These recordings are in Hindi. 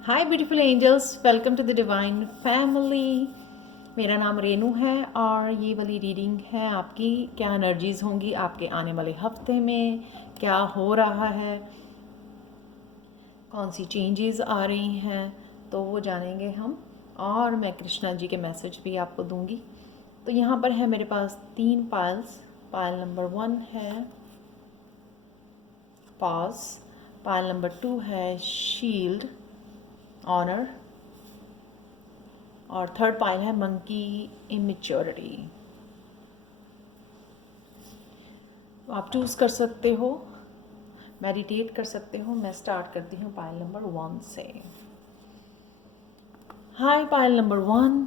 Hi beautiful angels, welcome to the divine family. मेरा नाम रेनू है और ये वाली रीडिंग है आपकी। क्या एनर्जीज़ होंगी आपके आने वाले हफ्ते में, क्या हो रहा है, कौन सी चेंजेस आ रही हैं, तो वो जानेंगे हम। और मैं कृष्णा जी के मैसेज भी आपको दूंगी। तो यहाँ पर है मेरे पास 3 पाइल्स। पाइल नंबर 1 है पॉज, पाइल नंबर 2 है शील्ड ऑनर, और थर्ड पाइल है मंकी इमेच्योरिटी। आप चूज़ कर सकते हो, मेडिटेट कर सकते हो। मैं स्टार्ट करती हूँ पाइल नंबर 1 से। हाय पाइल नंबर 1।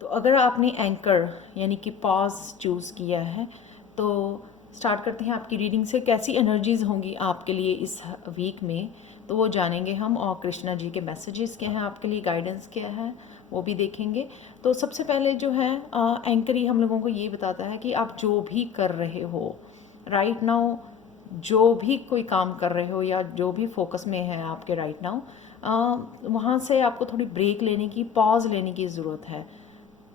तो अगर आपने एंकर यानी कि पॉज चूज़ किया है तो स्टार्ट करते हैं आपकी रीडिंग से। कैसी एनर्जीज़ होंगी आपके लिए इस वीक में, तो वो जानेंगे हम। और कृष्णा जी के मैसेजेस क्या हैं आपके लिए, गाइडेंस क्या है, वो भी देखेंगे। तो सबसे पहले जो है एंकर ही हम लोगों को ये बताता है कि आप जो भी कर रहे हो राइट नाउ, जो भी कोई काम कर रहे हो या जो भी फोकस में है आपके राइट नाउ, वहाँ से आपको थोड़ी ब्रेक लेने की, पॉज लेने की ज़रूरत है,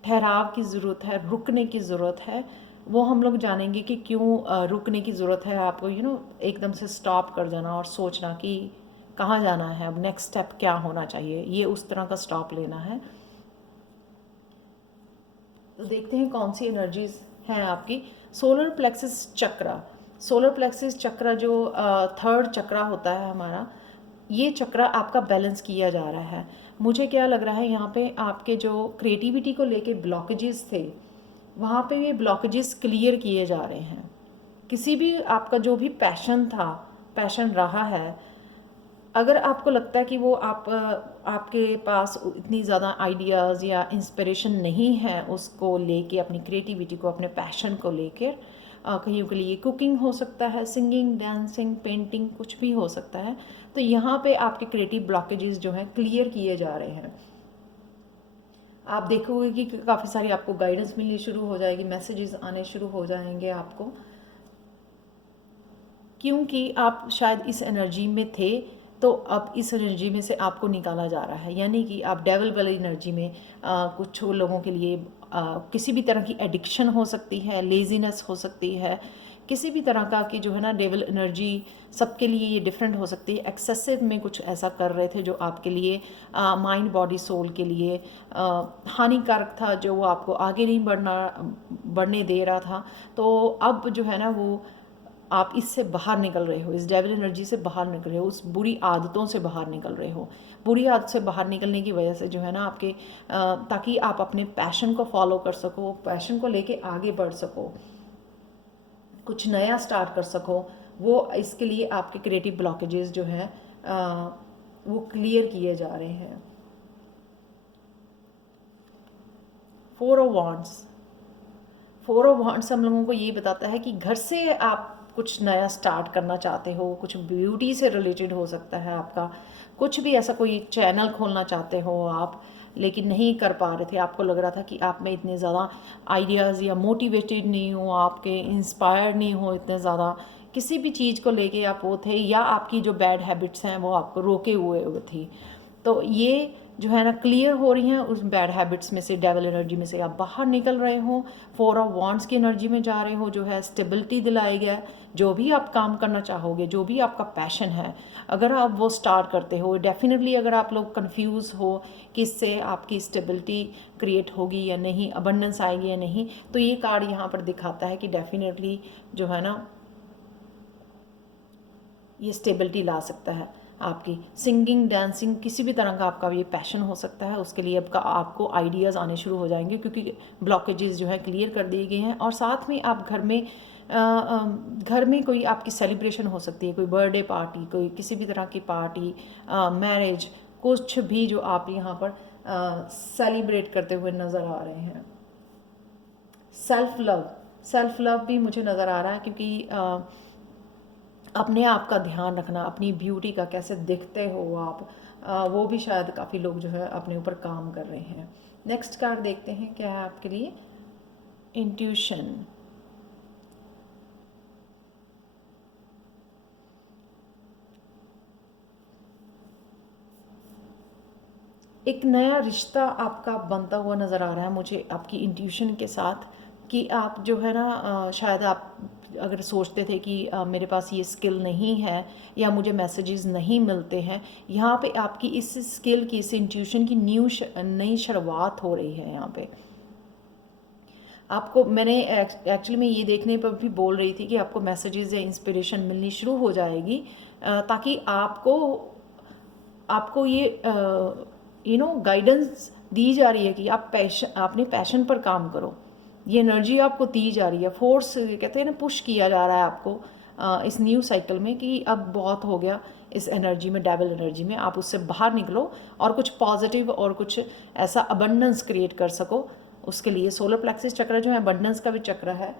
ठहराव की ज़रूरत है, रुकने की ज़रूरत है। वो हम लोग जानेंगे कि क्यों रुकने की ज़रूरत है आपको। एकदम से स्टॉप कर जाना और सोचना कि कहाँ जाना है, अब नेक्स्ट स्टेप क्या होना चाहिए, ये उस तरह का स्टॉप लेना है। तो देखते हैं कौन सी एनर्जीज हैं आपकी। सोलर प्लेक्सिस चक्रा। सोलर प्लेक्सिस चक्रा जो थर्ड चक्रा होता है हमारा, ये चक्रा आपका बैलेंस किया जा रहा है। मुझे क्या लग रहा है, यहाँ पे आपके जो क्रिएटिविटी को लेके ब्लॉकेजेस थे, वहाँ पे ये ब्लॉकेजेस क्लियर किए जा रहे हैं। किसी भी आपका जो भी पैशन था, पैशन रहा है, अगर आपको लगता है कि वो आपके पास इतनी ज़्यादा आइडियाज़ या इंस्पिरेशन नहीं है उसको लेके, अपनी क्रिएटिविटी को, अपने पैशन को लेकर, कहीं के लिए कुकिंग हो सकता है, सिंगिंग, डांसिंग, पेंटिंग, कुछ भी हो सकता है। तो यहाँ पे आपके क्रिएटिव ब्लॉकेजेस जो हैं क्लियर किए जा रहे हैं। आप देखोगे कि काफ़ी सारी आपको गाइडेंस मिलनी शुरू हो जाएगी, मैसेजेस आने शुरू हो जाएंगे आपको, क्योंकि आप शायद इस एनर्जी में थे। तो अब इस एनर्जी में से आपको निकाला जा रहा है, यानी कि आप डेवल वाली एनर्जी में, कुछ लोगों के लिए किसी भी तरह की एडिक्शन हो सकती है, लेजीनेस हो सकती है, किसी भी तरह का कि जो है ना डेवल एनर्जी सबके लिए ये डिफरेंट हो सकती है। एक्सेसिव में कुछ ऐसा कर रहे थे जो आपके लिए माइंड बॉडी सोल के लिए हानिकारक था, जो वो आपको आगे नहीं बढ़ने दे रहा था। तो अब जो है ना वो आप इससे बाहर निकल रहे हो, इस डेविल एनर्जी से बाहर निकल रहे हो, उस बुरी आदतों से बाहर निकल रहे हो। बुरी आदत से बाहर निकलने की वजह से जो है ना आपके, ताकि आप अपने पैशन को फॉलो कर सको, पैशन को लेके आगे बढ़ सको, कुछ नया स्टार्ट कर सको, वो इसके लिए आपके क्रिएटिव ब्लॉकेजेस जो हैं वो क्लियर किए जा रहे हैं। 4 ऑफ वांड्स। 4 ऑफ वांड्स हम लोगों को ये बताता है कि घर से आप कुछ नया स्टार्ट करना चाहते हो, कुछ ब्यूटी से रिलेटेड हो सकता है आपका, कुछ भी ऐसा कोई चैनल खोलना चाहते हो आप, लेकिन नहीं कर पा रहे थे। आपको लग रहा था कि आप में इतने ज़्यादा आइडियाज़ या मोटिवेटेड नहीं हो, आपके इंस्पायर्ड नहीं हो इतने ज़्यादा, किसी भी चीज़ को लेके आप वो थे, या आपकी जो बैड हैबिट्स हैं वो आपको रोके हुए थी। तो ये जो है ना क्लियर हो रही हैं, उस बैड हैबिट्स में से, डेवल एनर्जी में से आप बाहर निकल रहे हो, 4 ऑफ वांड्स की एनर्जी में जा रहे हो, जो है स्टेबिलिटी दिलाई गया। जो भी आप काम करना चाहोगे, जो भी आपका पैशन है, अगर आप वो स्टार्ट करते हो, डेफिनेटली अगर आप लोग कंफ्यूज हो कि इससे आपकी स्टेबिलिटी क्रिएट होगी या नहीं, अबंडेंस आएगी या नहीं, तो ये कार्ड यहाँ पर दिखाता है कि डेफिनेटली जो है ना ये स्टेबिलिटी ला सकता है। आपकी सिंगिंग, डांसिंग, किसी भी तरह का आपका ये पैशन हो सकता है, उसके लिए आपको आइडियाज़ आने शुरू हो जाएंगे, क्योंकि ब्लॉकेजेस जो है क्लियर कर दिए गए हैं। और साथ में आप घर में कोई आपकी सेलिब्रेशन हो सकती है, कोई बर्थडे पार्टी, कोई किसी भी तरह की पार्टी, मैरिज, कुछ भी जो आप यहाँ पर सेलिब्रेट करते हुए नज़र आ रहे हैं। सेल्फ लव, सेल्फ लव भी मुझे नज़र आ रहा है, क्योंकि अपने आप का ध्यान रखना, अपनी ब्यूटी का, कैसे दिखते हो आप, वो भी शायद काफ़ी लोग जो है अपने ऊपर काम कर रहे हैं। नेक्स्ट कार्ड देखते हैं क्या है आपके लिए। इंट्यूशन। एक नया रिश्ता आपका बनता हुआ नज़र आ रहा है मुझे आपकी इंट्यूशन के साथ, कि आप जो है ना शायद आप अगर सोचते थे कि मेरे पास ये स्किल नहीं है या मुझे मैसेजेस नहीं मिलते हैं, यहाँ पे आपकी इस स्किल की, इस इंट्यूशन की नई शुरुआत हो रही है। यहाँ पे आपको मैंने एक्चुअली मैं ये देखने पर भी बोल रही थी कि आपको मैसेजेस या इंस्पिरेशन मिलनी शुरू हो जाएगी, ताकि आपको आपको ये गाइडेंस दी जा रही है कि आप अपने पैशन पर काम करो। ये एनर्जी आपको दी जा रही है, फोर्स कहते हैं ना, पुश किया जा रहा है आपको इस न्यू साइकिल में कि अब बहुत हो गया इस एनर्जी में, डेविल एनर्जी में। आप उससे बाहर निकलो और कुछ पॉजिटिव और कुछ ऐसा अबंडेंस क्रिएट कर सको। उसके लिए सोलर प्लेक्सिस चक्र जो है अबंडेंस का भी चक्र है,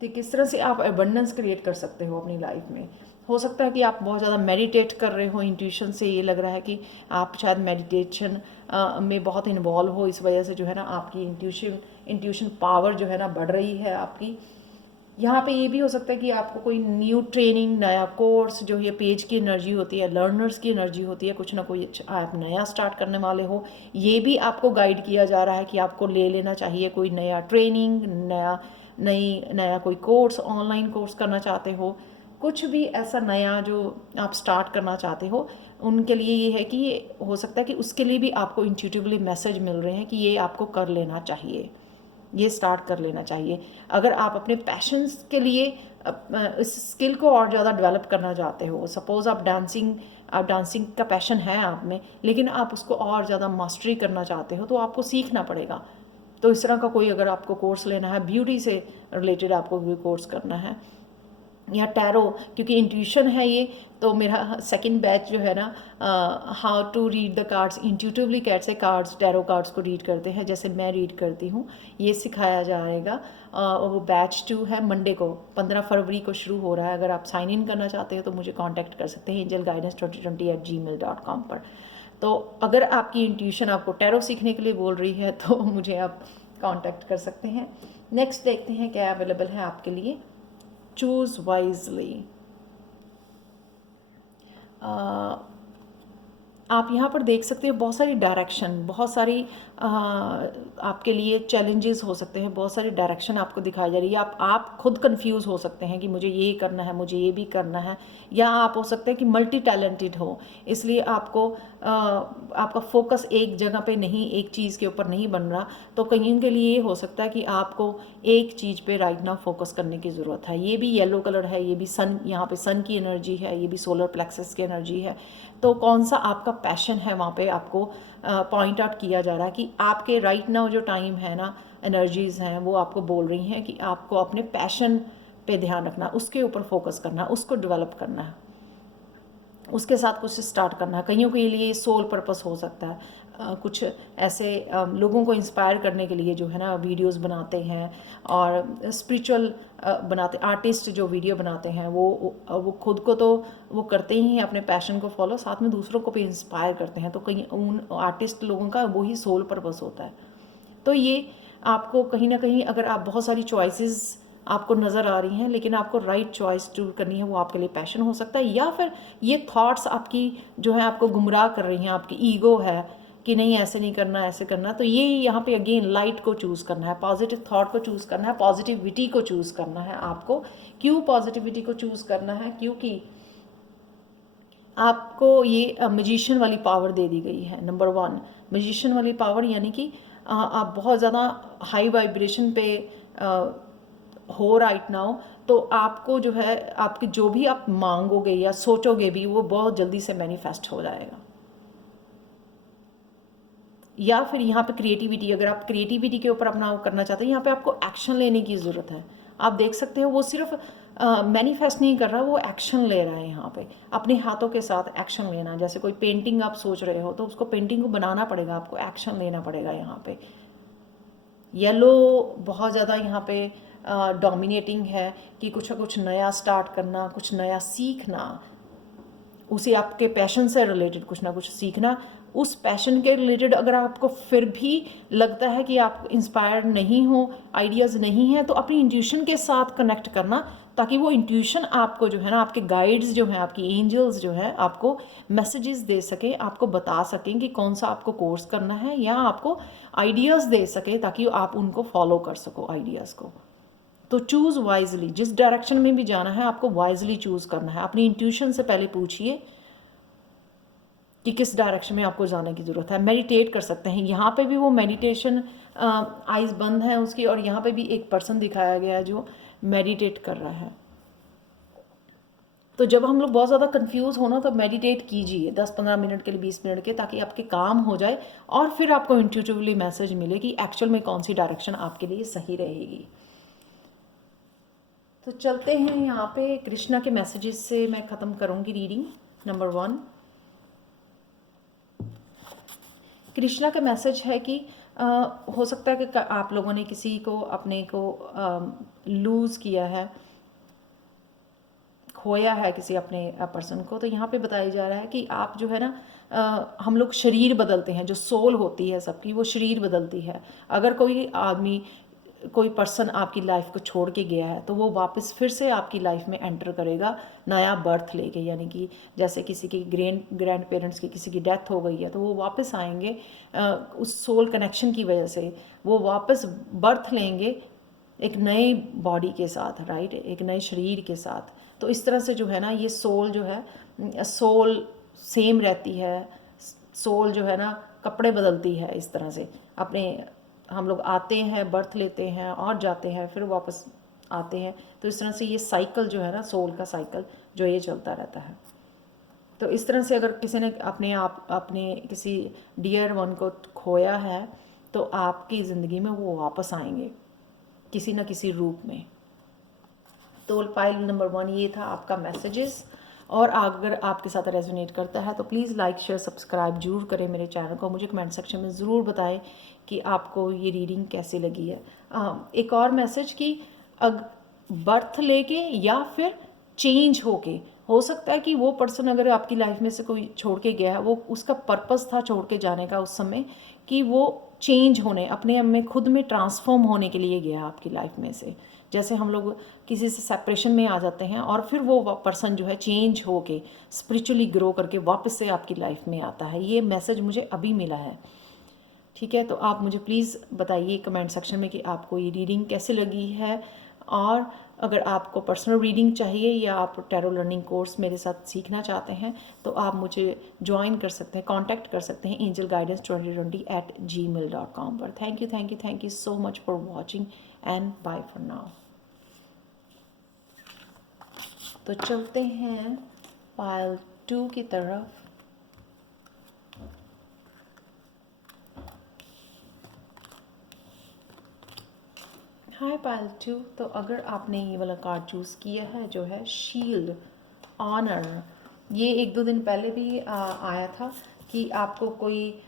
तो किस तरह से आप अबंडेंस क्रिएट कर सकते हो अपनी लाइफ में। हो सकता है कि आप बहुत ज़्यादा मेडिटेट कर रहे हो, इंट्यूशन से ये लग रहा है कि आप शायद मेडिटेशन में बहुत इन्वॉल्व हो, इस वजह से जो है ना आपकी इंट्यूशन पावर जो है ना बढ़ रही है आपकी। यहाँ पे ये भी हो सकता है कि आपको कोई न्यू ट्रेनिंग, नया कोर्स, जो ये पेज की एनर्जी होती है, लर्नर्स की एनर्जी होती है, कुछ ना कोई आप नया स्टार्ट करने वाले हो, ये भी आपको गाइड किया जा रहा है कि आपको ले लेना चाहिए कोई नया ट्रेनिंग, नया कोई कोर्स, ऑनलाइन कोर्स करना चाहते हो, कुछ भी ऐसा नया जो आप स्टार्ट करना चाहते हो, उनके लिए ये है कि ये हो सकता है कि उसके लिए भी आपको इंट्यूटिवली मैसेज मिल रहे हैं कि ये आपको कर लेना चाहिए, ये स्टार्ट कर लेना चाहिए। अगर आप अपने पैशंस के लिए इस स्किल को और ज़्यादा डेवलप करना चाहते हो, सपोज़ आप डांसिंग का पैशन है आप में, लेकिन आप उसको और ज़्यादा मास्टरी करना चाहते हो, तो आपको सीखना पड़ेगा। तो इस तरह का कोई अगर आपको कोर्स लेना है, ब्यूटी से रिलेटेड आपको कोई कोर्स करना है, या टैरो, क्योंकि इंट्यूशन है ये, तो मेरा सेकंड बैच जो है ना, how to read the cards intuitively, कैसे कार्ड्स, टैरो कार्ड्स को रीड करते हैं जैसे मैं रीड करती हूँ, ये सिखाया जाएगा। वो बैच 2 है, मंडे को 15 फरवरी को शुरू हो रहा है। अगर आप साइन इन करना चाहते हो तो मुझे कांटेक्ट कर सकते हैं angelguidance2020@gmail.com पर। तो अगर आपकी इंट्यूशन आपको टैरो सीखने के लिए बोल रही है तो मुझे आप कांटेक्ट कर सकते हैं। नेक्स्ट देखते हैं क्या अवेलेबल है आपके लिए। Choose wisely. आप यहाँ पर देख सकते हो बहुत सारी डायरेक्शन, बहुत सारी आपके लिए चैलेंजेस हो सकते हैं, बहुत सारी डायरेक्शन आपको दिखाई जा रही है। आप खुद कंफ्यूज हो सकते हैं कि मुझे ये करना है, मुझे ये भी करना है, या आप हो सकते हैं कि मल्टी टैलेंटेड हो, इसलिए आपको आपका फोकस एक जगह पे नहीं, एक चीज़ के ऊपर नहीं बन रहा। तो कईयों के लिए ये हो सकता है कि आपको एक चीज़ पे राइट नाउ फोकस करने की ज़रूरत है। ये भी येलो कलर है, ये भी सन, यहाँ पे सन की एनर्जी है, ये भी सोलर प्लेक्सस की एनर्जी है। तो कौन सा आपका पैशन है, वहाँ पे आपको पॉइंट आउट किया जा रहा है कि आपके राइट नाउ जो टाइम है ना, एनर्जीज़ हैं वो आपको बोल रही हैं कि आपको अपने पैशन पे ध्यान रखना, उसके ऊपर फोकस करना, उसको डेवलप करना है, उसके साथ कुछ स्टार्ट करना है। कईयों के लिए सोल पर्पस हो सकता है, कुछ ऐसे लोगों को इंस्पायर करने के लिए जो है ना वीडियोस बनाते हैं, और स्पिरिचुअल बनाते आर्टिस्ट जो वीडियो बनाते हैं वो खुद को तो वो करते ही हैं अपने पैशन को फॉलो, साथ में दूसरों को भी इंस्पायर करते हैं। तो कहीं उन आर्टिस्ट लोगों का वही सोल पर्पस होता है। तो ये आपको कहीं ना कहीं, अगर आप बहुत सारी चॉइसेस आपको नज़र आ रही हैं लेकिन आपको राइट चॉइस चूज करनी है, वो आपके लिए पैशन हो सकता है। या फिर ये थॉट्स आपकी जो है आपको गुमराह कर रही हैं, आपकी ईगो है कि नहीं ऐसे नहीं करना, ऐसे करना। तो ये यहाँ पे अगेन लाइट को चूज़ करना है, पॉजिटिव थॉट को चूज़ करना है, पॉजिटिविटी को चूज़ करना है आपको। क्यों पॉजिटिविटी को चूज़ करना है? क्योंकि आपको ये मजिशियन वाली पावर दे दी गई है। नंबर 1 मजिशियन वाली पावर, यानी कि आप बहुत ज़्यादा हाई वाइब्रेशन पे हो राइट नाउ, तो आपको जो है आपकी जो भी आप मांगोगे या सोचोगे भी, वो बहुत जल्दी से मैनिफेस्ट हो जाएगा। या फिर यहाँ पे क्रिएटिविटी, अगर आप क्रिएटिविटी के ऊपर अपना करना चाहते हैं, यहाँ पे आपको एक्शन लेने की ज़रूरत है। आप देख सकते हो वो सिर्फ मैनिफेस्ट नहीं कर रहा, वो एक्शन ले रहा है। यहाँ पे अपने हाथों के साथ एक्शन लेना, जैसे कोई पेंटिंग आप सोच रहे हो तो उसको पेंटिंग को बनाना पड़ेगा, आपको एक्शन लेना पड़ेगा। यहाँ पे येलो बहुत ज़्यादा यहाँ पे डोमिनेटिंग है कि कुछ ना कुछ नया स्टार्ट करना, कुछ नया सीखना, उसे आपके पैशन से रिलेटेड कुछ ना कुछ सीखना, उस पैशन के रिलेटेड अगर आपको फिर भी लगता है कि आप इंस्पायर नहीं हो, आइडियाज़ नहीं हैं, तो अपनी इंट्यूशन के साथ कनेक्ट करना, ताकि वो इंट्यूशन आपको जो है ना, आपके गाइड्स जो हैं, आपकी एंजल्स जो हैं, आपको मैसेजेस दे सकें, आपको बता सकें कि कौन सा आपको कोर्स करना है, या आपको आइडियाज़ दे सकें ताकि आप उनको फॉलो कर सको आइडियाज़ को। तो चूज़ वाइजली, जिस डायरेक्शन में भी जाना है आपको वाइजली चूज़ करना है। अपनी इंट्यूशन से पहले पूछिए कि किस डायरेक्शन में आपको जाने की ज़रूरत है। मेडिटेट कर सकते हैं, यहाँ पे भी वो मेडिटेशन, आइज़ बंद है उसकी, और यहाँ पे भी एक पर्सन दिखाया गया है जो मेडिटेट कर रहा है। तो जब हम लोग बहुत ज़्यादा कंफ्यूज हो ना, तो मेडिटेट कीजिए 10-15 मिनट के लिए, 20 मिनट के, ताकि आपके काम हो जाए और फिर आपको इंट्यूटिवली मैसेज मिले कि एक्चुअल में कौन सी डायरेक्शन आपके लिए सही रहेगी। तो चलते हैं यहाँ पे कृष्णा के मैसेजेस से मैं ख़त्म करूँगी रीडिंग। नंबर 1, कृष्णा का मैसेज है कि हो सकता है कि आप लोगों ने किसी को, अपने को लूज़ किया है, खोया है किसी अपने पर्सन को। तो यहाँ पे बताया जा रहा है कि आप जो है ना, हम लोग शरीर बदलते हैं, जो सोल होती है सबकी, वो शरीर बदलती है। अगर कोई आदमी, कोई पर्सन आपकी लाइफ को छोड़ के गया है, तो वो वापस फिर से आपकी लाइफ में एंटर करेगा नया बर्थ लेके। यानी कि जैसे किसी की ग्रैंड पेरेंट्स की किसी की डेथ हो गई है, तो वो वापस आएंगे उस सोल कनेक्शन की वजह से, वो वापस बर्थ लेंगे एक नए बॉडी के साथ, राइट, एक नए शरीर के साथ। तो इस तरह से जो है ना, ये सोल जो है, सोल सेम रहती है। सोल जो है ना, कपड़े बदलती है इस तरह से अपने। हम लोग आते हैं, बर्थ लेते हैं और जाते हैं, फिर वापस आते हैं। तो इस तरह से ये साइकिल जो है ना, सोल का साइकिल जो ये चलता रहता है। तो इस तरह से अगर किसी ने अपने किसी डियर वन को खोया है, तो आपकी ज़िंदगी में वो वापस आएंगे किसी न किसी रूप में। तो पाइल नंबर 1 ये था आपका मैसेजेस। और अगर आपके साथ रेजोनेट करता है तो प्लीज़ लाइक, शेयर, सब्सक्राइब जरूर करें मेरे चैनल को। मुझे कमेंट सेक्शन में ज़रूर बताएं कि आपको ये रीडिंग कैसी लगी है। एक और मैसेज कि बर्थ लेके या फिर चेंज होके, हो सकता है कि वो पर्सन अगर आपकी लाइफ में से कोई छोड़ के गया है, वो उसका पर्पस था छोड़ के जाने का उस समय, कि वो चेंज होने, अपने में खुद में ट्रांसफॉर्म होने के लिए गया आपकी लाइफ में से। जैसे हम लोग किसी से सेपरेशन में आ जाते हैं और फिर वो पर्सन जो है चेंज होके स्पिरिचुअली ग्रो करके वापस से आपकी लाइफ में आता है। ये मैसेज मुझे अभी मिला है, ठीक है। तो आप मुझे प्लीज़ बताइए कमेंट सेक्शन में कि आपको ये रीडिंग कैसे लगी है। और अगर आपको पर्सनल रीडिंग चाहिए या आप टैरो लर्निंग कोर्स मेरे साथ सीखना चाहते हैं, तो आप मुझे ज्वाइन कर सकते हैं, कांटेक्ट कर सकते हैं angelguidance2020@gmail.com पर। Thank you so much for watching and bye for now. तो चलते हैं पाइल 2 की तरफ। Hi pile 2। तो अगर आपने ये वाला कार्ड चूज़ किया है जो है शील्ड, ऑनर, ये 1-2 दिन पहले भी आया था कि आपको कोई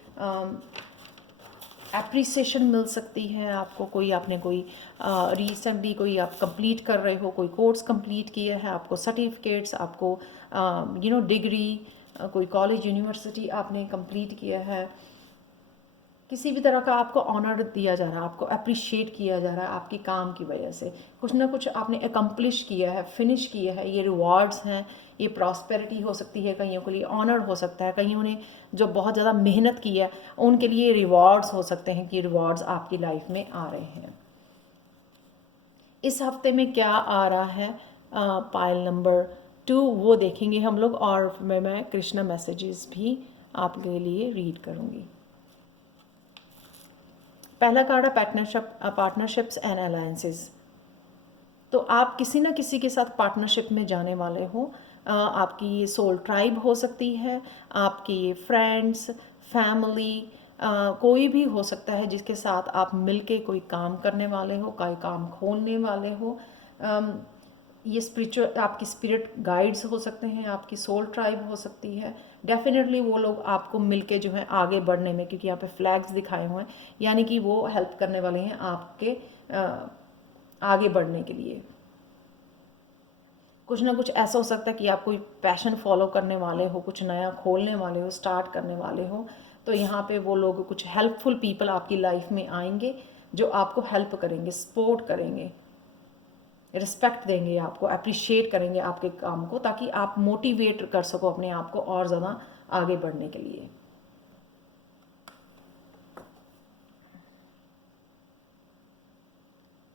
एप्रिसिएशन मिल सकती है। आपको कोई, आपने कोई रिसेंटली कोई आप कंप्लीट कर रहे हो, कोई कोर्स कंप्लीट किया है, आपको सर्टिफिकेट्स, आपको डिग्री, कोई कॉलेज यूनिवर्सिटी आपने कंप्लीट किया है, किसी भी तरह का आपको ऑनर दिया जा रहा है, आपको अप्रिशिएट किया जा रहा है आपके काम की वजह से। कुछ ना कुछ आपने एकम्प्लिश किया है, फिनिश किया है, ये रिवॉर्ड्स हैं। ये प्रॉस्पेरिटी हो सकती है, कईयों के लिए ऑनर हो सकता है, कईयों ने जो बहुत ज़्यादा मेहनत की है उनके लिए रिवॉर्ड्स हो सकते हैं कि रिवॉर्ड्स आपकी लाइफ में आ रहे हैं। इस हफ्ते में क्या आ रहा है पाइल नंबर 2 वो देखेंगे हम लोग, और मैं कृष्णा मैसेजेस भी आपके लिए रीड करूँगी। पहला कार्ड है पार्टनरशिप्स एंड अलायंसेस। तो आप किसी ना किसी के साथ पार्टनरशिप में जाने वाले हो। आपकी ये सोल ट्राइब हो सकती है, आपकी ये फ्रेंड्स, फैमिली, कोई भी हो सकता है जिसके साथ आप मिलके कोई काम करने वाले हो, कोई काम खोलने वाले हो। ये स्पिरिचुअल, आपकी स्पिरिट गाइड्स हो सकते हैं, आपकी सोल ट्राइब हो सकती है। डेफिनेटली वो लोग आपको मिलके जो है आगे बढ़ने में, क्योंकि यहाँ पे फ्लैग्स दिखाए हुए हैं, यानी कि वो हेल्प करने वाले हैं आपके आगे बढ़ने के लिए। कुछ ना कुछ ऐसा हो सकता है कि आप कोई पैशन फॉलो करने वाले हो, कुछ नया खोलने वाले हो, स्टार्ट करने वाले हो। तो यहाँ पे वो लोग कुछ हेल्पफुल पीपल आपकी लाइफ में आएंगे जो आपको हेल्प करेंगे, सपोर्ट करेंगे, रिस्पेक्ट देंगे, आपको अप्रिशिएट करेंगे आपके काम को, ताकि आप मोटिवेट कर सको अपने आप को और ज़्यादा आगे बढ़ने के लिए।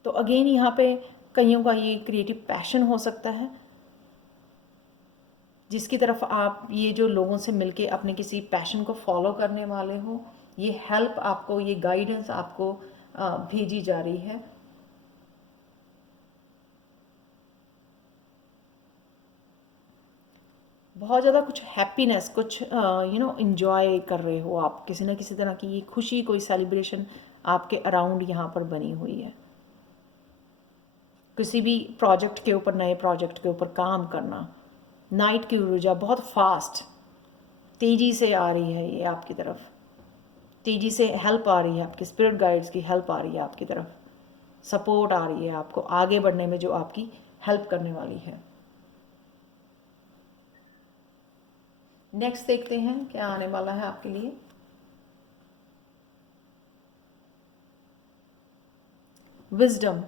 तो अगेन यहाँ पे कईयों का ये क्रिएटिव पैशन हो सकता है जिसकी तरफ आप, ये जो लोगों से मिलके अपने किसी पैशन को फॉलो करने वाले हो, ये हेल्प आपको, ये गाइडेंस आपको भेजी जा रही है। बहुत ज़्यादा कुछ हैप्पीनेस, कुछ इन्जॉय कर रहे हो आप, किसी ना किसी तरह की ये खुशी, कोई सेलिब्रेशन आपके अराउंड यहाँ पर बनी हुई है। किसी भी प्रोजेक्ट के ऊपर, नए प्रोजेक्ट के ऊपर काम करना, नाइट की ऊर्जा बहुत फास्ट, तेज़ी से आ रही है ये आपकी तरफ, तेज़ी से हेल्प आ रही है, आपकी स्पिरिट गाइड्स की हेल्प आ रही है आपकी तरफ, सपोर्ट आ रही है आपको आगे बढ़ने में, जो आपकी हेल्प करने वाली है। नेक्स्ट देखते हैं क्या आने वाला है आपके लिए। विजडम,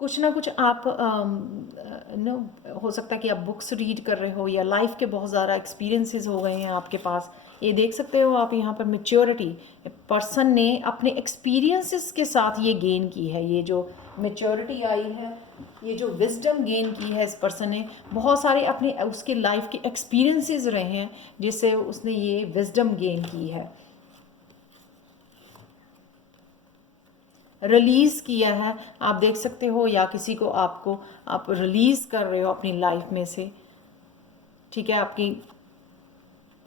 कुछ ना कुछ आप नो हो सकता है कि आप बुक्स रीड कर रहे हो, या लाइफ के बहुत ज़्यादा एक्सपीरियंसेस हो गए हैं आपके पास। ये देख सकते हो आप यहाँ पर मैच्योरिटी, पर्सन ने अपने एक्सपीरियंसेस के साथ ये गेन की है। ये जो मैच्योरिटी आई है, ये जो विजडम गेन की है इस पर्सन ने, बहुत सारे अपने उसके लाइफ के एक्सपीरियंसेस रहे हैं जिससे उसने ये विजडम गेन की है, रिलीज़ किया है। आप देख सकते हो, या किसी को आप रिलीज़ कर रहे हो अपनी लाइफ में से, ठीक है, आपकी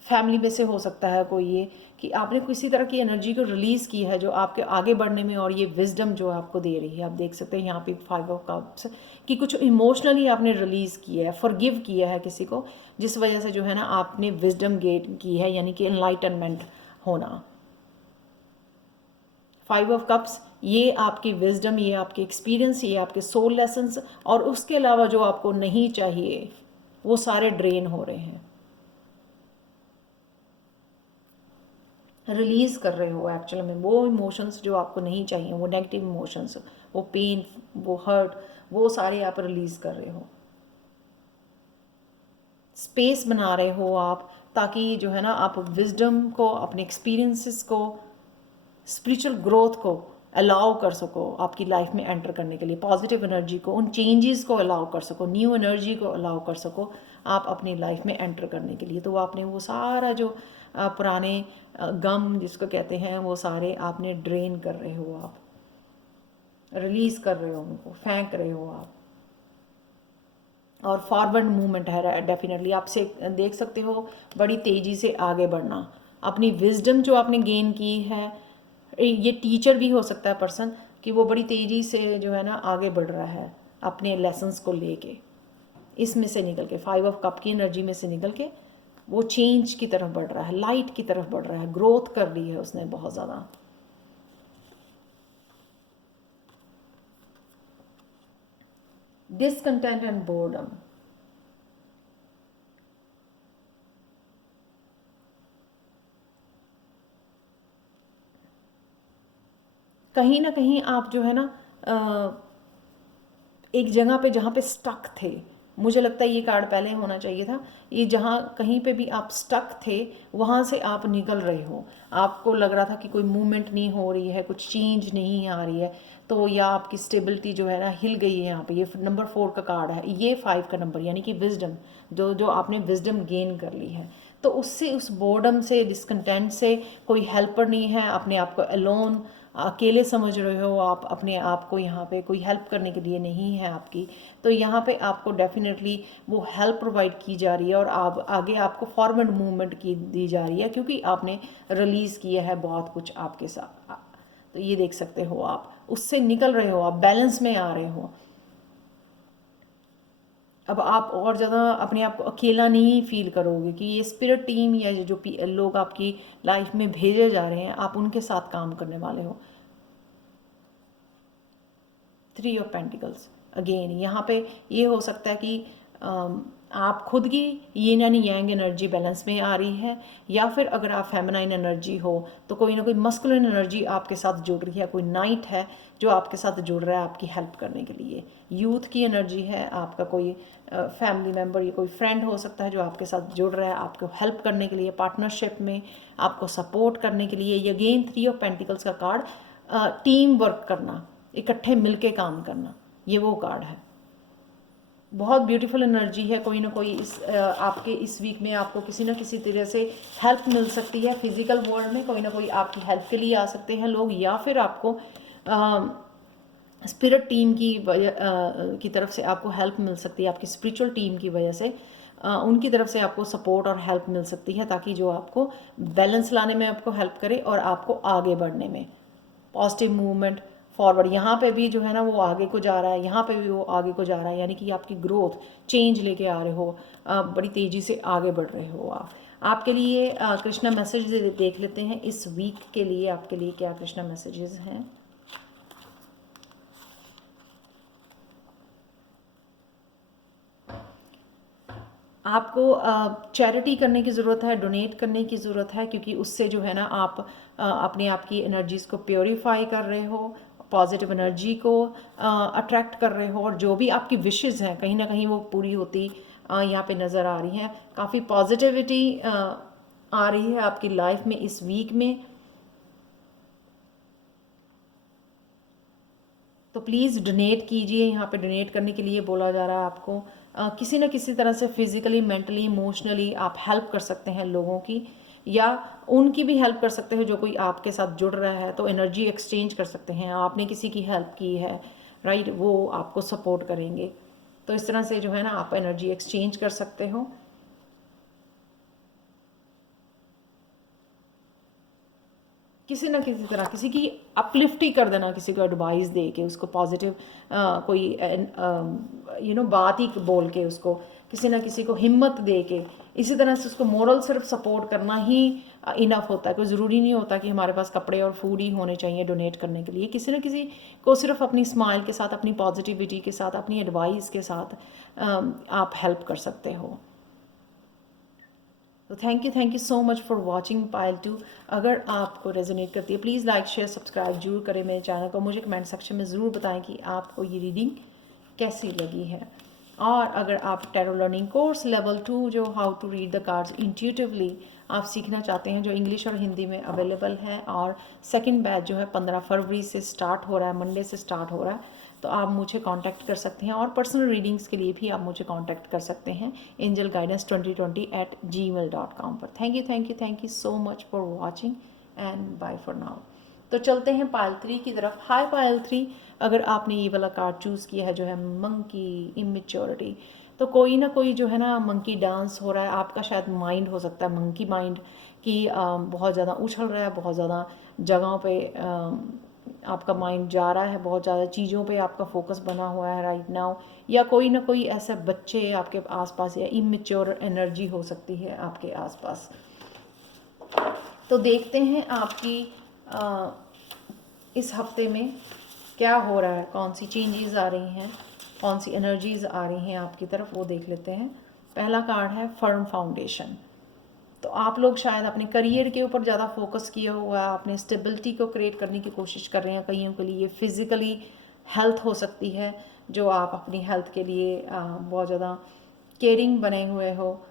फैमिली में से हो सकता है कोई, ये कि आपने किसी तरह की एनर्जी को रिलीज़ की है जो आपके आगे बढ़ने में, और ये विजडम जो आपको दे रही है। आप देख सकते हैं यहाँ पे 5 ऑफ कप्स कि कुछ इमोशनली आपने रिलीज़ किया है, फॉरगिव किया है किसी को, जिस वजह से जो है ना आपने विजडम गेन की है, यानी कि एनलाइटनमेंट होना। 5 ऑफ कप्स, ये आपकी विजडम, ये आपके एक्सपीरियंस, ये आपके सोल लेसन्स, और उसके अलावा जो आपको नहीं चाहिए वो सारे ड्रेन हो रहे हैं, रिलीज़ कर रहे हो एक्चुअल में वो इमोशंस जो आपको नहीं चाहिए, वो नेगेटिव इमोशंस, वो पेन, वो हर्ट, वो सारे आप रिलीज़ कर रहे हो। स्पेस बना रहे हो आप, ताकि जो है ना आप विजडम को, अपने एक्सपीरियंसेस को, स्पिरिचुअल ग्रोथ को अलाउ कर सको आपकी लाइफ में एंटर करने के लिए, पॉजिटिव एनर्जी को, उन चेंजेस को अलाउ कर सको, न्यू एनर्जी को अलाउ कर सको आप अपनी लाइफ में एंटर करने के लिए। तो आपने वो सारा जो पुराने गम जिसको कहते हैं, वो सारे आपने ड्रेन कर रहे हो, आप रिलीज़ कर रहे हो, उनको फेंक रहे हो आप। और फॉरवर्ड मूवमेंट है डेफिनेटली, आपसे देख सकते हो बड़ी तेज़ी से आगे बढ़ना, अपनी विजडम जो आपने गेन की है, ये टीचर भी हो सकता है पर्सन, कि वो बड़ी तेज़ी से जो है ना आगे बढ़ रहा है अपने लेसन्स को लेके, इसमें से निकल के, 5 ऑफ कप की एनर्जी में से निकल के वो चेंज की तरफ बढ़ रहा है, लाइट की तरफ बढ़ रहा है, ग्रोथ कर ली है उसने बहुत ज़्यादा। डिसकंटेंट एंड बोर्डम, कहीं ना कहीं आप जो है ना एक जगह पे जहाँ पे स्टक थे, मुझे लगता है ये कार्ड पहले होना चाहिए था, ये जहाँ कहीं पे भी आप स्टक थे वहाँ से आप निकल रहे हो, आपको लग रहा था कि कोई मूवमेंट नहीं हो रही है, कुछ चेंज नहीं आ रही है, तो या आपकी स्टेबिलिटी जो है ना हिल गई है। यहाँ पे ये नंबर 4 का कार्ड है, ये 5 का नंबर, यानी कि विजडम, जो जो आपने विजडम गेन कर ली है, तो उससे, उस बोर्डम से, डिसकंटेंट से, कोई हेल्पर नहीं है, अपने आप को अलोन, अकेले समझ रहे हो आप अपने आप को, यहाँ पे कोई हेल्प करने के लिए नहीं है आपकी, तो यहाँ पे आपको डेफिनेटली वो हेल्प प्रोवाइड की जा रही है, और आप आगे आपको फॉरवर्ड मूवमेंट की दी जा रही है, क्योंकि आपने रिलीज़ किया है बहुत कुछ आपके साथ। तो ये देख सकते हो आप उससे निकल रहे हो, आप बैलेंस में आ रहे हो। अब आप और ज़्यादा अपने आप को अकेला नहीं फील करोगे, कि ये स्पिरिट टीम या जो लोग आपकी लाइफ में भेजे जा रहे हैं, आप उनके साथ काम करने वाले हो। 3 ऑफ पेंटिकल्स, अगेन यहाँ पे ये हो सकता है कि आप खुद की यिन यानी यांग एनर्जी बैलेंस में आ रही है, या फिर अगर आप फेमिनाइन एनर्जी हो तो कोई ना कोई मस्कुलिन एनर्जी आपके साथ जुड़ रही है, कोई नाइट है जो आपके साथ जुड़ रहा है आपकी हेल्प करने के लिए। यूथ की एनर्जी है, आपका कोई फैमिली मेम्बर या कोई फ्रेंड हो सकता है जो आपके साथ जुड़ रहा है आपको हेल्प करने के लिए, पार्टनरशिप में आपको सपोर्ट करने के लिए। ये अगेन 3 ऑफ पेंटिकल्स का कार्ड, टीम वर्क करना, इकट्ठे मिलके काम करना, ये वो कार्ड है। बहुत ब्यूटीफुल एनर्जी है। कोई ना कोई आपके इस वीक में आपको किसी ना किसी तरह से हेल्प मिल सकती है। फिजिकल वर्ल्ड में कोई ना कोई आपकी हेल्प के लिए आ सकते हैं लोग, या फिर आपको स्पिरिट टीम की तरफ से आपको हेल्प मिल सकती है, आपकी स्पिरिचुअल टीम की वजह से उनकी तरफ से आपको सपोर्ट और हेल्प मिल सकती है, ताकि जो आपको बैलेंस लाने में आपको हेल्प करे और आपको आगे बढ़ने में पॉजिटिव मूवमेंट फॉरवर्ड। यहाँ पे भी जो है ना वो आगे को जा रहा है, यहाँ पे भी वो आगे को जा रहा है, यानी कि आपकी ग्रोथ चेंज लेके आ रहे हो, बड़ी तेज़ी से आगे बढ़ रहे हो आप। आपके लिए कृष्णा मैसेज देख लेते हैं इस वीक के लिए, आपके लिए क्या कृष्णा मैसेजेस हैं। आपको चैरिटी करने की ज़रूरत है, डोनेट करने की ज़रूरत है, क्योंकि उससे जो है ना आप अपने आप की एनर्जीज़ को प्योरीफाई कर रहे हो, पॉजिटिव एनर्जी को अट्रैक्ट कर रहे हो, और जो भी आपकी विशेज़ हैं कहीं ना कहीं वो पूरी होती यहाँ पे नज़र आ रही हैं। काफ़ी पॉजिटिविटी आ रही है आपकी लाइफ में इस वीक में। तो प्लीज़ डोनेट कीजिए। यहाँ पे डोनेट करने के लिए बोला जा रहा है आपको। किसी न किसी तरह से फिज़िकली, मेंटली, इमोशनली आप हेल्प कर सकते हैं लोगों की, या उनकी भी हेल्प कर सकते हो जो कोई आपके साथ जुड़ रहा है। तो एनर्जी एक्सचेंज कर सकते हैं, आपने किसी की हेल्प की है, राइट, वो आपको सपोर्ट करेंगे। तो इस तरह से जो है ना आप एनर्जी एक्सचेंज कर सकते हो। किसी ना किसी तरह किसी की अपलिफ्ट ही कर देना, किसी को एडवाइस दे के, उसको पॉजिटिव कोई बात ही बोल के, उसको किसी ना किसी को हिम्मत दे के, इसी तरह से उसको मोरल सिर्फ सपोर्ट करना ही इनफ होता है। कोई ज़रूरी नहीं होता कि हमारे पास कपड़े और फूड ही होने चाहिए डोनेट करने के लिए। किसी न किसी को सिर्फ अपनी स्माइल के साथ, अपनी पॉजिटिविटी के साथ, अपनी एडवाइस के साथ आप हेल्प कर सकते हो। तो thank you so much for watching Payal 2। अगर आपको रेजोनेट करती है प्लीज़ लाइक शेयर सब्सक्राइब जरूर करें मेरे चैनल को। मुझे कमेंट सेक्शन में ज़रूर बताएं कि आपको ये रीडिंग कैसी लगी है। और अगर आप टैरो लर्निंग कोर्स लेवल 2 जो how to read the cards intuitively आप सीखना चाहते हैं, जो इंग्लिश और हिंदी में अवेलेबल है, और सेकंड बैच जो है 15 फरवरी से स्टार्ट हो रहा है, मंडे से स्टार्ट हो रहा है, तो आप मुझे कांटेक्ट कर सकते हैं। और पर्सनल रीडिंग्स के लिए भी आप मुझे कांटेक्ट कर सकते हैं angelguidance2020@gmail.com पर। Thank you so much for watching and bye for now. तो चलते हैं पायल 3 की तरफ। हाय पायल 3, अगर आपने ये वाला कार्ड चूज़ किया है जो है मंकी इमेच्योरिटी, तो कोई ना कोई जो है ना मंकी डांस हो रहा है। आपका शायद माइंड हो सकता है मंकी माइंड की बहुत ज़्यादा उछल रहा है, बहुत ज़्यादा जगहों पे आपका माइंड जा रहा है, बहुत ज़्यादा चीज़ों पे आपका फोकस बना हुआ है राइट नाउ। या कोई ना कोई ऐसे बच्चे आपके आसपास, या इमेच्योर एनर्जी हो सकती है आपके आसपास। तो देखते हैं आपकी इस हफ्ते में क्या हो रहा है, कौन सी चेंजेस आ रही हैं, कौन सी एनर्जीज आ रही हैं आपकी तरफ, वो देख लेते हैं। पहला कार्ड है फर्म फाउंडेशन। तो आप लोग शायद अपने करियर के ऊपर ज़्यादा फोकस किया हुआ है, अपने स्टेबिलिटी को क्रिएट करने की कोशिश कर रहे हैं। कईयों के लिए फिज़िकली हेल्थ हो सकती है, जो आप अपनी हेल्थ के लिए बहुत ज़्यादा केयरिंग बने हुए हो,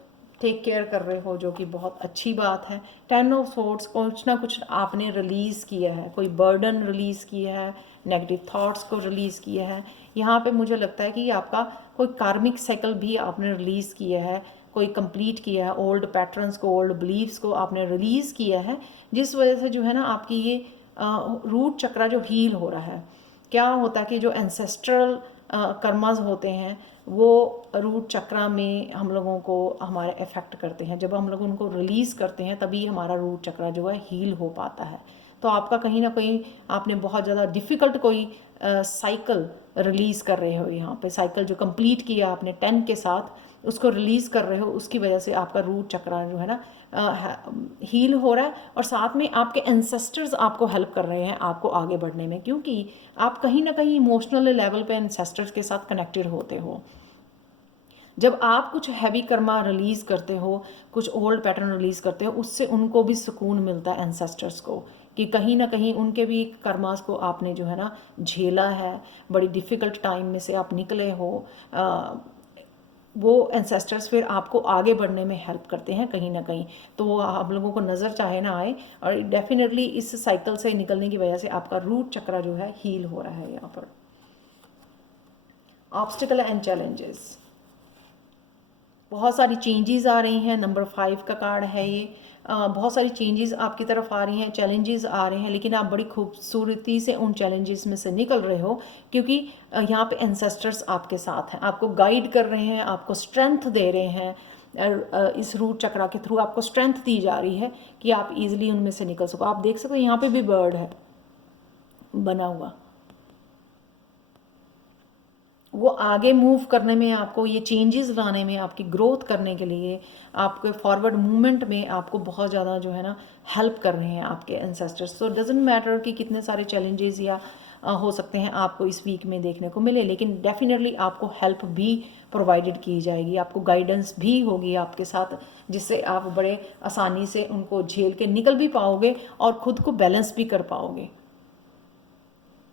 टेक केयर कर रहे हो, जो कि बहुत अच्छी बात है। 10 ऑफ सोर्ड्स, कुछ ना कुछ आपने रिलीज़ किया है, कोई बर्डन रिलीज़ किया है, नेगेटिव थॉट्स को रिलीज़ किया है। यहाँ पे मुझे लगता है कि आपका कोई कार्मिक साइकिल भी आपने रिलीज़ किया है, कोई कंप्लीट किया है, ओल्ड पैटर्न्स को, ओल्ड बिलीव्स को आपने रिलीज़ किया है, जिस वजह से जो है ना आपकी ये रूट चक्रा जो हील हो रहा है। क्या होता है कि जो एंसेस्ट्रल कर्मास होते हैं वो रूट चक्रा में हम लोगों को हमारे इफ़ेक्ट करते हैं। जब हम लोग उनको रिलीज़ करते हैं तभी हमारा रूट चक्रा जो है हील हो पाता है। तो आपका कहीं ना कहीं आपने बहुत ज़्यादा डिफ़िकल्ट कोई साइकिल रिलीज़ कर रहे हो। यहाँ पे साइकिल जो कंप्लीट किया आपने 10 के साथ, उसको रिलीज़ कर रहे हो, उसकी वजह से आपका रूट चक्रा जो है ना हील हो रहा है। और साथ में आपके एंसेस्टर्स आपको हेल्प कर रहे हैं आपको आगे बढ़ने में, क्योंकि आप कहीं ना कहीं इमोशनल लेवल पे एंसेस्टर्स के साथ कनेक्टेड होते हो। जब आप कुछ हैवी कर्मा रिलीज़ करते हो, कुछ ओल्ड पैटर्न रिलीज़ करते हो, उससे उनको भी सुकून मिलता है एंसेस्टर्स को, कि कहीं ना कहीं उनके भी कर्मास को आपने जो है ना झेला है, बड़ी डिफ़िकल्ट टाइम में से आप निकले हो। वो एंसेस्टर्स फिर आपको आगे बढ़ने में हेल्प करते हैं कहीं ना कहीं। तो वो आप लोगों को नज़र चाहे ना आए, और डेफिनेटली इस साइकिल से निकलने की वजह से आपका रूट चक्र जो है हील हो रहा है। यहाँ पर ऑब्स्टिकल एंड चैलेंजेस, बहुत सारी चेंजेस आ रही हैं। नंबर 5 का कार्ड है ये। बहुत सारी चेंजेस आपकी तरफ आ रही हैं, चैलेंजेस आ रहे हैं, लेकिन आप बड़ी खूबसूरती से उन चैलेंजेस में से निकल रहे हो, क्योंकि यहाँ पे एंसेस्टर्स आपके साथ हैं, आपको गाइड कर रहे हैं, आपको स्ट्रेंथ दे रहे हैं। इस रूट चक्रा के थ्रू आपको स्ट्रेंथ दी जा रही है कि आप इजीली उनमें से निकल सको। आप देख सकते हो यहाँ पे भी बर्ड है बना हुआ। वो आगे मूव करने में, आपको ये चेंजेस लाने में, आपकी ग्रोथ करने के लिए, आपके फॉरवर्ड मूवमेंट में आपको बहुत ज़्यादा जो है ना हेल्प कर रहे हैं आपके एंसेस्टर्स। तो डजेंट मैटर कि कितने सारे चैलेंजेस या हो सकते हैं आपको इस वीक में देखने को मिले, लेकिन डेफिनेटली आपको हेल्प भी प्रोवाइडेड की जाएगी, आपको गाइडेंस भी होगी आपके साथ, जिससे आप बड़े आसानी से उनको झेल के निकल भी पाओगे और ख़ुद को बैलेंस भी कर पाओगे।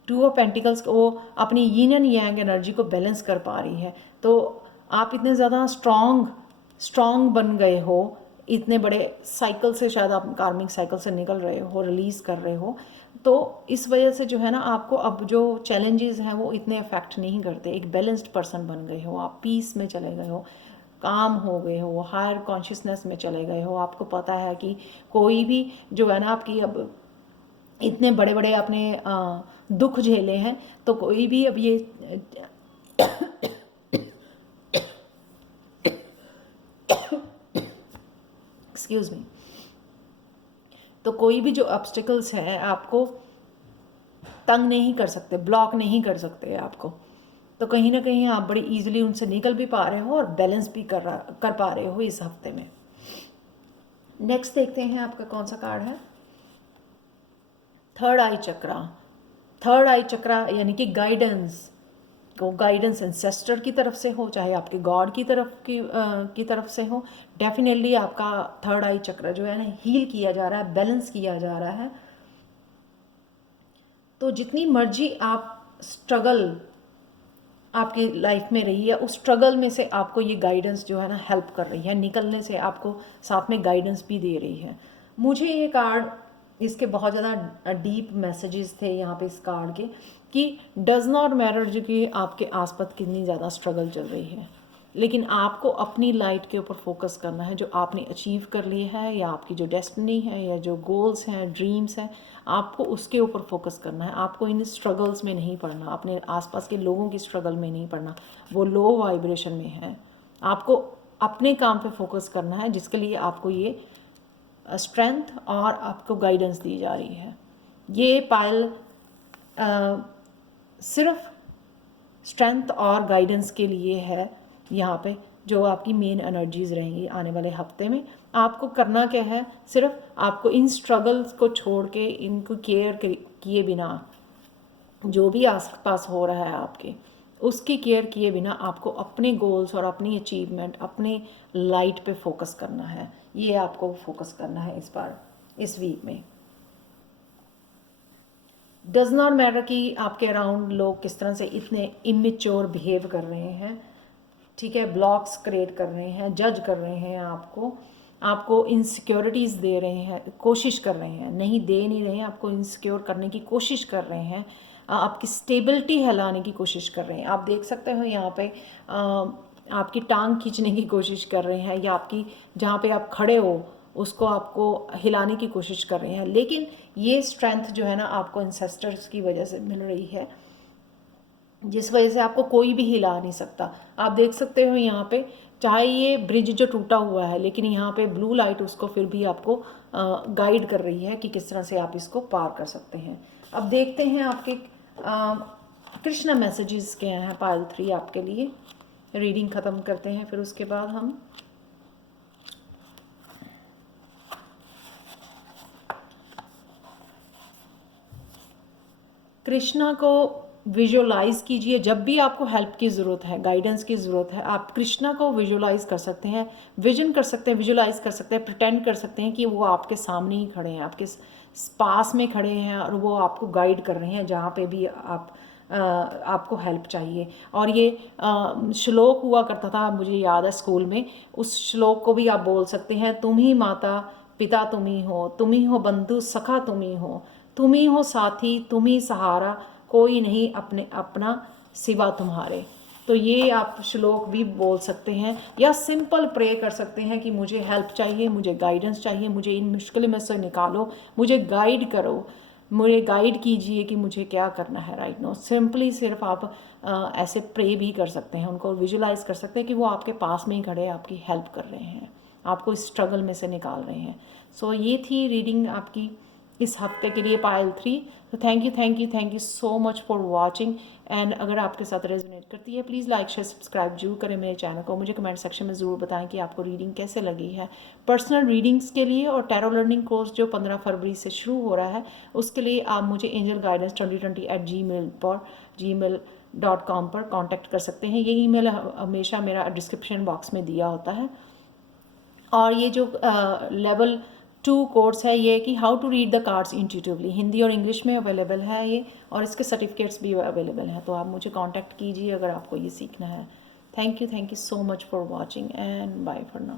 2 ऑफ पेंटिकल्स वो अपनी यीन एंड यांग एनर्जी को बैलेंस कर पा रही है। तो आप इतने ज़्यादा स्ट्रॉन्ग बन गए हो, इतने बड़े साइकिल से, शायद आप कार्मिक साइकिल से निकल रहे हो, रिलीज़ कर रहे हो। तो इस वजह से जो है ना आपको अब जो चैलेंजेस हैं वो इतने अफेक्ट नहीं करते। एक बैलेंस्ड पर्सन बन गए हो, आप पीस में चले गए हो, काम हो गए हो, हायर कॉन्शियसनेस में चले गए हो। आपको पता है कि कोई भी जो है ना आपकी, अब इतने बड़े बड़े आपने दुख झेले हैं, तो कोई भी अब ये एक्सक्यूज़ मी, तो कोई भी जो ऑब्स्टिकल्स हैं आपको तंग नहीं कर सकते, ब्लॉक नहीं कर सकते आपको। तो कहीं ना कहीं आप बड़ी इजीली उनसे निकल भी पा रहे हो और बैलेंस भी कर पा रहे हो इस हफ्ते में। नेक्स्ट देखते हैं आपका कौन सा कार्ड है। थर्ड आई चक्रा। थर्ड आई चक्रा यानी कि गाइडेंस, को गाइडेंस एंसेस्टर की तरफ से हो, चाहे आपके गॉड की तरफ से हो, डेफिनेटली आपका थर्ड आई चक्र जो है ना हील किया जा रहा है, बैलेंस किया जा रहा है। तो जितनी मर्जी आप स्ट्रगल आपकी लाइफ में रही है, उस स्ट्रगल में से आपको ये गाइडेंस जो है ना हेल्प कर रही है, निकलने से आपको साथ में गाइडेंस भी दे रही है। मुझे ये कार्ड, इसके बहुत ज़्यादा डीप मैसेजेस थे यहाँ पे इस कार्ड के, कि डज़ नॉट मैटर जो कि आपके आसपास कितनी ज़्यादा स्ट्रगल चल रही है, लेकिन आपको अपनी लाइट के ऊपर फोकस करना है, जो आपने अचीव कर लिया है, या आपकी जो डेस्टिनी है, या जो गोल्स हैं, ड्रीम्स हैं, आपको उसके ऊपर फोकस करना है। आपको इन स्ट्रगल्स में नहीं पड़ना, अपने आसपास के लोगों की स्ट्रगल में नहीं पड़ना, वो लो वाइब्रेशन में है। आपको अपने काम पे फोकस करना है, जिसके लिए आपको ये स्ट्रेंथ और आपको गाइडेंस दी जा रही है। ये पायल सिर्फ स्ट्रेंथ और गाइडेंस के लिए है यहाँ पे, जो आपकी मेन एनर्जीज रहेंगी आने वाले हफ्ते में। आपको करना क्या है, सिर्फ आपको इन स्ट्रगल्स को छोड़ के, इनको केयर किए बिना, जो भी आस पास हो रहा है आपके, उसकी केयर किए बिना आपको अपने गोल्स और अपनी अचीवमेंट, अपने लाइट पे फोकस करना है। ये आपको फोकस करना है इस बार, इस वीक में। डज नॉट मैटर कि आपके अराउंड लोग किस तरह से इतने इमेच्योर बिहेव कर रहे हैं, ठीक है, ब्लॉक्स क्रिएट कर रहे हैं, जज कर रहे हैं आपको इनसिक्योरिटीज़ दे रहे हैं, कोशिश कर रहे हैं, नहीं दे नहीं रहे हैं, आपको इनसिक्योर करने की कोशिश कर रहे हैं, आपकी स्टेबिलिटी हिलाने की कोशिश कर रहे हैं। आप देख सकते हो यहाँ पे आपकी टांग खींचने की कोशिश कर रहे हैं, या आपकी जहाँ पे आप खड़े हो उसको आपको हिलाने की कोशिश कर रहे हैं। लेकिन ये स्ट्रेंथ जो है ना आपको इंसेस्टर्स की वजह से मिल रही है, जिस वजह से आपको कोई भी हिला नहीं सकता। आप देख सकते हो यहाँ पे, चाहे ये ब्रिज जो टूटा हुआ है, लेकिन यहाँ पे ब्लू लाइट उसको फिर भी आपको गाइड कर रही है कि किस तरह से आप इसको पार कर सकते हैं। अब देखते हैं आपके कृष्णा मैसेजेस क्या हैं पायल 3 आपके लिए। रीडिंग ख़त्म करते हैं, फिर उसके बाद हम कृष्णा को विजुअलाइज़ कीजिए। जब भी आपको हेल्प की ज़रूरत है, गाइडेंस की ज़रूरत है, आप कृष्णा को विजुअलाइज़ कर सकते हैं, विजन कर सकते हैं, विजुअलाइज़ कर सकते हैं, प्रिटेंड कर सकते हैं कि वो आपके सामने ही खड़े हैं, आपके पास में खड़े हैं और वो आपको गाइड कर रहे हैं जहाँ पे भी आपको हेल्प चाहिए। और ये श्लोक हुआ करता था, मुझे याद है स्कूल में, उस श्लोक को भी आप बोल सकते हैं, तुम ही माता पिता तुम ही हो बंधु सखा तुम ही हो साथी, तुम ही सहारा, कोई नहीं अपना सिवा तुम्हारे। तो ये आप श्लोक भी बोल सकते हैं या सिंपल प्रे कर सकते हैं कि मुझे हेल्प चाहिए, मुझे गाइडेंस चाहिए, मुझे इन मुश्किल में से निकालो, मुझे गाइड करो, मुझे गाइड कीजिए कि मुझे क्या करना है राइट नो। सिंपली सिर्फ आप ऐसे प्रे भी कर सकते हैं, उनको विजुलाइज कर सकते हैं कि वो आपके पास में ही खड़े आपकी हेल्प कर रहे हैं, आपको इस स्ट्रगल में से निकाल रहे हैं। सो ये थी रीडिंग आपकी इस हफ्ते के लिए पायल 3। तो thank you so much for watching. And अगर आपके साथ रेजोनेट करती है प्लीज़ लाइक शेयर सब्सक्राइब जरूर करें मेरे चैनल को। मुझे कमेंट सेक्शन में ज़रूर बताएं कि आपको रीडिंग कैसे लगी है। पर्सनल रीडिंग्स के लिए और टैरो लर्निंग कोर्स जो 15 फरवरी से शुरू हो रहा है उसके लिए आप मुझे एंजल गाइडेंस 2020 gmail.com पर कांटेक्ट कर सकते हैं। ये ईमेल हमेशा मेरा डिस्क्रिप्शन बॉक्स में दिया होता है। और ये जो लेवल 2 कोर्स है ये कि how to read the cards intuitively, Hindi और इंग्लिश में अवेलेबल है ये, और इसके सर्टिफिकेट्स भी अवेलेबल हैं। तो आप मुझे कांटेक्ट कीजिए अगर आपको ये सीखना है। Thank you so much for watching and bye for now.